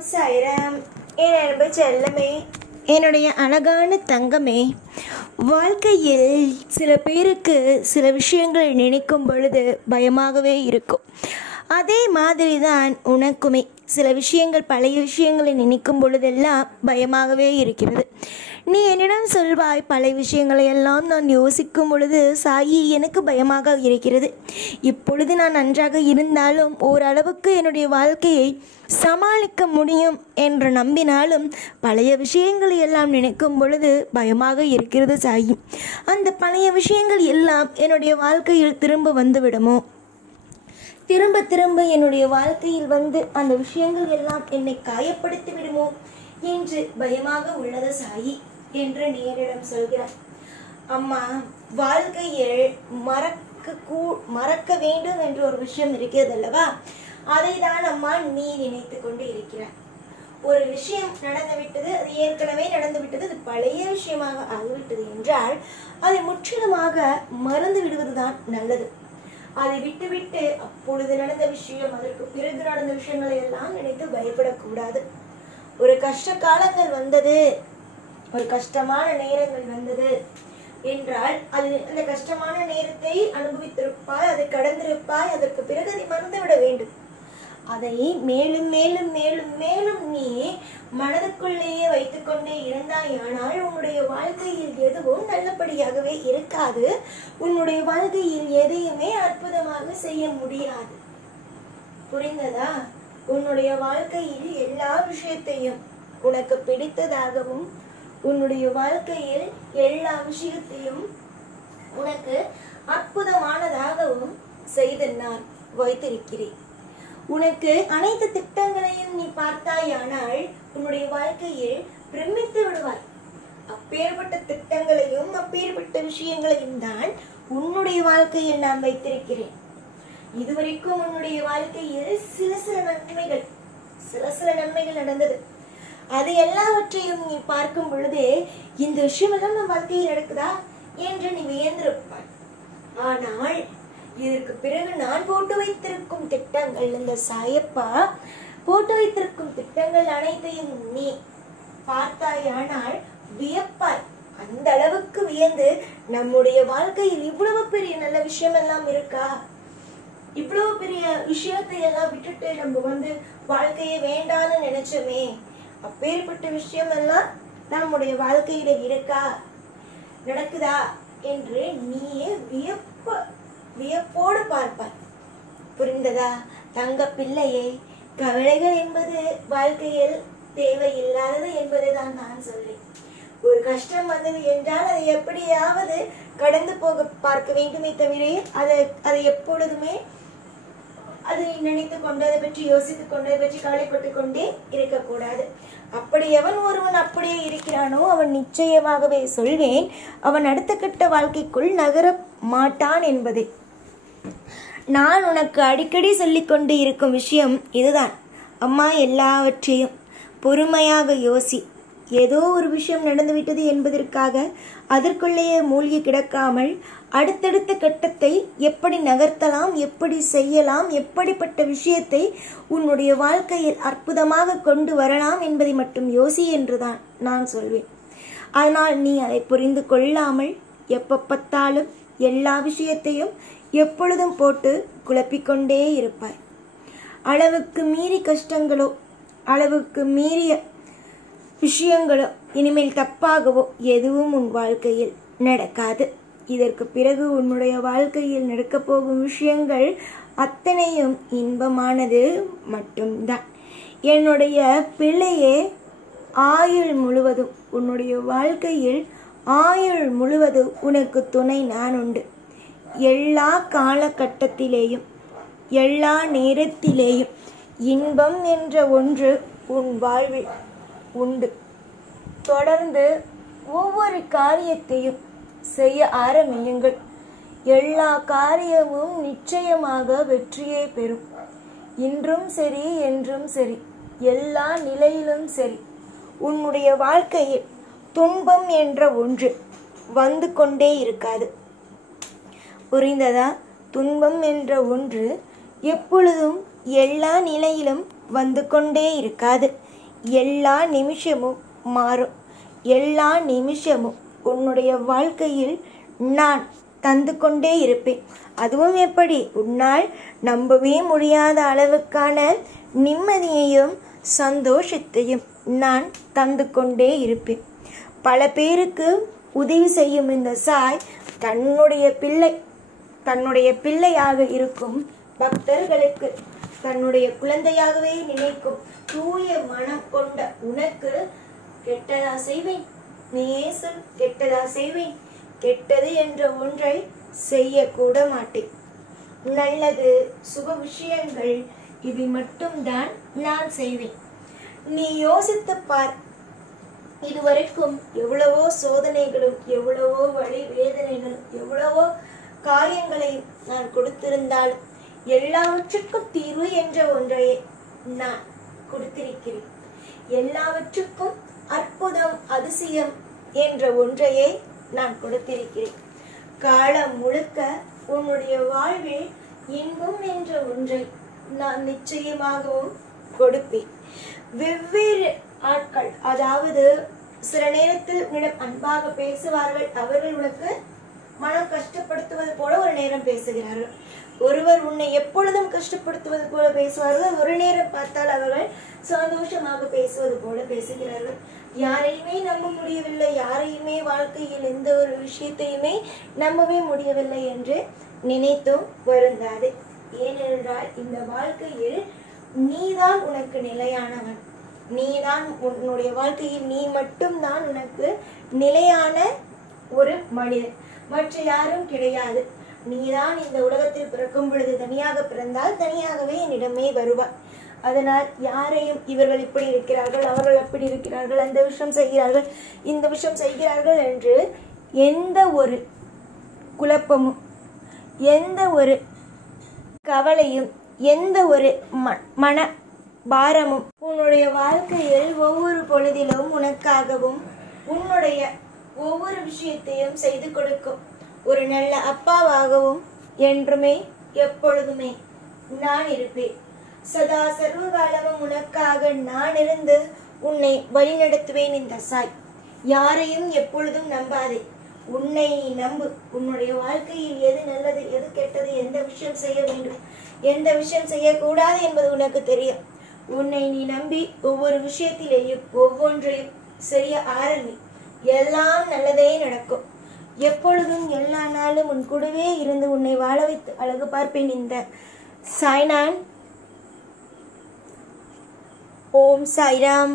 ஓம் சாய்ராம். என் அன்பு செல்லமே, என்னுடைய அழகான தங்கமே, வாழ்க்கையில் சில பேருக்கு சில விஷயங்கள் நினைக்கும் பொழுது பயமாகவே இருக்கும். அதே மாதிரி தான் உனக்குமே சில விஷயங்கள், பழைய விஷயங்களை நினைக்கும் பொழுதெல்லாம் பயமாகவே இருக்கிறது. நீ என்னிடம் சொல்வாய், பழைய விஷயங்களை எல்லாம் நான் யோசிக்கும் பொழுது சாயி எனக்கு பயமாக இருக்கிறது. இப்பொழுது நான் நன்றாக இருந்தாலும் ஓரளவுக்கு என்னுடைய வாழ்க்கையை சமாளிக்க முடியும் என்று நம்பினாலும் பழைய விஷயங்களை எல்லாம் நினைக்கும் பொழுது பயமாக இருக்கிறது சாயி. அந்த பழைய விஷயங்கள் எல்லாம் என்னுடைய வாழ்க்கையில் திரும்ப வந்துவிடுமோ, திரும்ப திரும்ப என்னுடைய வாழ்க்கையில் வந்து அந்த விஷயங்கள் எல்லாம் என்னை காயப்படுத்தி விடுமோ என்று பயமாக உள்ளது சாயி என்று நேரிடம் சொல்கிறார். அம்மா, வாழ்க்கையில் மறக்க வேண்டும் என்று ஒரு விஷயம் இருக்கிறது அல்லவா? அதை தான் அம்மா நீ நினைத்து கொண்டு இருக்கிறார். ஒரு விஷயம் நடந்துவிட்டது, அது ஏற்கனவே நடந்துவிட்டது, அது பழைய விஷயமாக ஆகிவிட்டது என்றால் அதை முற்றிலுமாக மறந்து விடுவதுதான் நல்லது. அதை விட்டுவிட்டு அப்பொழுது நடந்த விஷயம், அதற்கு பிறகு நடந்த விஷயங்களை எல்லாம் நினைத்து பயப்படக்கூடாது. ஒரு கஷ்ட காலங்கள் வந்தது, ஒரு கஷ்டமான நேரங்கள் வந்தது என்றால் அந்த கஷ்டமான நேரத்தை அனுபவித்திருப்பாய், அதை கடந்திருப்பாய். அதற்கு பிறகு அதை மறந்துவிட வேண்டும். அதை மேலும் மேலும் மேலும் மேலும் நீ மனதுக்குள்ளேயே வைத்துக்கொண்டே இருந்தாயானால் உன்னுடைய வாழ்க்கையில் எதுவும் நல்லபடியாகவே இருக்காது. உன்னுடைய வாழ்க்கையில் எதையுமே அற்புதமாக செய்ய முடியாது. புரிந்ததா? உன்னுடைய வாழ்க்கையில் எல்லா விஷயத்தையும் உனக்கு பிடித்ததாகவும், உன்னுடைய வாழ்க்கையில் எல்லா விஷயத்தையும் உனக்கு அற்புதமானதாகவும் செய்து நான் வைத்திருக்கிறேன். உனக்கு அனைத்து திட்டங்களையும் நீ பார்த்தாயானால் உன்னுடைய வாழ்க்கையில் பிரமித்து விடுவாய். அப்பேற்பட்ட திட்டங்களையும் அப்பேற்பட்ட விஷயங்களையும் தான் உன்னுடைய வாழ்க்கையில் நான் வைத்திருக்கிறேன். இதுவரைக்கும் உன்னுடைய வாழ்க்கையில் சில சில நன்மைகள் நடந்தது. அது எல்லாவற்றையும் நீ பார்க்கும் பொழுது இந்த விஷயம் எல்லாம் நம் வாழ்க்கையில் நடக்குதா என்று நீ வியந்திருப்பாய். ஆனால் இதற்கு பிறகு நான் போட்டு வைத்திருக்கும் திட்டங்கள், இந்த சாயப்பா போட்டு வைத்திருக்கும் திட்டங்கள் அனைத்தையும் நீ பார்த்தாயானால் வியப்பாய். அந்த அளவுக்கு வியந்து, நம்முடைய வாழ்க்கையில் இவ்வளவு பெரிய நல்ல விஷயம் எல்லாம் இருக்கா, இவ்வளவு பெரிய விஷயத்தை எல்லாம் விட்டுட்டு நம்ம வாழ்க்கையை வேண்டான்னு நினைச்சோமே, அப்பேற்பட்ட விஷயம் எல்லாம் நம்முடைய வாழ்க்கையில இருக்கா, நடக்குதா என்று நீயே வியப்போடு பார்ப்பாய். புரிந்ததா? தங்க பிள்ளையே, கவலைகள் என்பது வாழ்க்கையில் தேவையில்லாதது என்பதை தான் நான் சொல்றேன். ஒரு கஷ்டம் வந்தது என்றால் அதை எப்படியாவது கடந்து போக பார்க்க வேண்டுமே தவிர அதை எப்பொழுதுமே அதை நினைத்து கொண்டு, அதை பற்றி யோசித்துக் கொண்டு, அதை பற்றி கவலைப்பட்டு கொண்டே இருக்கக்கூடாது. அப்படி எவன் ஒருவன் அப்படியே இருக்கிறானோ அவன் நிச்சயமாகவே சொல்வேன், அவன் அடுத்த கட்ட வாழ்க்கைக்குள் நகர மாட்டான் என்பதை. நான் உனக்கு அடிக்கடி சொல்லிக் கொண்டு இருக்கும் விஷயம் இதுதான். அம்மா, எல்லாவற்றையும் பொறுமையாக யோசி. ஏதோ ஒரு விஷயம் நடந்துவிட்டது என்பதற்காக அதற்குள்ளேயே மூழ்கி கிடக்காமல் அடுத்தடுத்த கட்டத்தை எப்படி நகர்த்தலாம், எப்படி செய்யலாம், எப்படிப்பட்ட விஷயத்தை உன்னுடைய வாழ்க்கையில் அற்புதமாக கொண்டு வரலாம் என்பதை மட்டும் யோசி என்றுதான் நான் சொல்வேன். ஆனால் நீ அதை புரிந்து கொள்ளாமல் எப்ப பார்த்தாலும் எல்லா விஷயத்தையும் எப்பொழுதும் போட்டு குழப்பிக்கொண்டே இருப்பாய். அளவுக்கு மீறி கஷ்டங்களோ, அளவுக்கு மீறிய விஷயங்களோ, இனிமேல் தப்பாகவோ எதுவும் உன் வாழ்க்கையில் நடக்காது. இதற்கு பிறகு உன்னுடைய வாழ்க்கையில் நடக்கப் போகும் விஷயங்கள் அத்தனையும் இன்பமானது மட்டும்தான். என்னுடைய பிள்ளையே, ஆயுள் முழுவதும் உன்னுடைய வாழ்க்கையில் ஆயுள் முழுவதும் உனக்கு துணை நான் உண்டு. எல்லா காலகட்டத்திலேயும் எல்லா நேரத்திலேயும் இன்பம் என்ற ஒன்று உன் வாழ்வில் உண்டு. தொடர்ந்து ஒவ்வொரு காரியத்தையும் செய்ய ஆரம்பியுங்கள். எல்லா காரியமும் நிச்சயமாக வெற்றியை பெறும். இன்றும் சரி, என்றும் சரி, எல்லா நிலையிலும் சரி, உன்னுடைய வாழ்க்கையில் துன்பம் என்ற ஒன்று வந்து கொண்டே இருக்காது. புரிந்ததா? துன்பம் என்ற ஒன்று எப்பொழுதும் எல்லா நிலையிலும் வந்து கொண்டே இருக்காது. எல்லா நிமிஷமும் மாறும். எல்லா நிமிஷமும் உன்னுடைய வாழ்க்கையில் நான் தந்து கொண்டே இருப்பேன். அதுவும் எப்படி? உன்னால் நம்பவே முடியாத அளவுக்கான நிம்மதியையும் சந்தோஷத்தையும் நான் தந்து கொண்டே இருப்பேன். பல பேருக்கு உதவி செய்யும் இந்த சாய் தன்னுடைய பிள்ளையாக இருக்கும் பக்தர்களுக்கு தன்னுடைய குழந்தையாகவே நினைக்கும் தூய மனம் கொண்ட உனக்கு கெட்டதா செய்வேன், நீயே சொல், கெட்டதா செய்வேன்? கெட்டது என்ற ஒன்றை செய்யக்கூட மாட்டேன். நல்லது, சுப விஷயங்கள், இது மட்டும்தான் நான் செய்வேன். நீ யோசித்து பார். இதுவரைக்கும் எவ்வளவோ சோதனைகளும் எவ்வளவோ வழி வேதனைகளும் எவ்வளவோ காயங்களை நான் கொடுத்திருந்தாலும் எல்லாவற்றுக்கும் தீர்வு என்ற ஒன்றையே நான் கொடுத்திருக்கிறேன். எல்லாவற்றுக்கும் அற்புதம் அதிசயம் என்ற ஒன்றையே நான் கொடுத்திருக்கிறேன். காலம் முழுக்க உன்னுடைய வாழ்வில் இன்பம் என்ற ஒன்றை நான் நிச்சயமாகவும் கொடுப்பேன். வெவ்வேறு ஆட்கள், அதாவது சில நேரத்தில் உன்னிடம் அன்பாக பேசுவார்கள். அவர்கள் உனக்கு மனம் கஷ்டப்படுத்துவது போல ஒரு நேரம் பேசுகிறார்கள். ஒருவர் உன்னை எப்பொழுதும் கஷ்டப்படுத்துவது போல பேசுவார்கள். ஒரு நேரம் பார்த்தால் அவர்கள் சந்தோஷமாக பேசுவது போல பேசுகிறார்கள். யாரையுமே நம்ப முடியவில்லை, யாரையுமே வாழ்க்கையில் எந்த ஒரு விஷயத்தையுமே நம்பவே முடியவில்லை என்று நினைத்தும் வருந்தாது. ஏனென்றால் இந்த வாழ்க்கையில் நீதான் உனக்கு நிலையானவன். நீதான் உன்னுடைய வாழ்க்கையில் நீ மட்டும்தான் உனக்கு நிலையான ஒரு மனிதன், மற்ற யாரும் கிடையாது. நீதான் இந்த உலகத்தில் பிறக்கும் பொழுது தனியாக பிறந்தால் தனியாகவே என்னிடமே வருவார். அதனால் யாரையும் இவர்கள் இப்படி இருக்கிறார்கள், அவர்கள் அப்படி இருக்கிறார்கள், அந்த விஷயம் செய்கிறார்கள், இந்த விஷயம் செய்கிறார்கள் என்று எந்த ஒரு குழப்பமும், எந்த ஒரு கவலையும், எந்த ஒரு மன பாரமும் உன்னுடைய வாழ்க்கையில் ஒவ்வொரு பொழுதிலும் உனக்காகவும் உன்னுடைய ஒவ்வொரு விஷயத்தையும் செய்து கொடுக்கும் ஒரு நல்ல அப்பாவாகவும் என்றுமே எப்பொழுதுமே நான் இருப்பேன். சதா சர்வகாலமும் உனக்காக நான் இருந்து உன்னை வழிநடத்துவேன். இந்த சாய், யாரையும் எப்பொழுதும் நம்பாதே, உன்னை நீ நம்பு. உன்னுடைய வாழ்க்கையில் எது நல்லது, எது கெட்டது, எந்த விஷயம் செய்ய வேண்டும், எந்த விஷயம் செய்யக்கூடாது என்பது உனக்கு தெரியும். உன்னை நீ நம்பி ஒவ்வொரு விஷயத்திலேயும் ஒவ்வொன்றையும் செய்ய ஆரம்பி. எல்லாம் நல்லதே நடக்கும். எப்பொழுதும் எல்லா நாளும் உன் கூடவே இருந்து உன்னை வாழ வைத்து அழகு பார்ப்பேன். இந்த சாய்நான். ஓம் சாய்ராம்.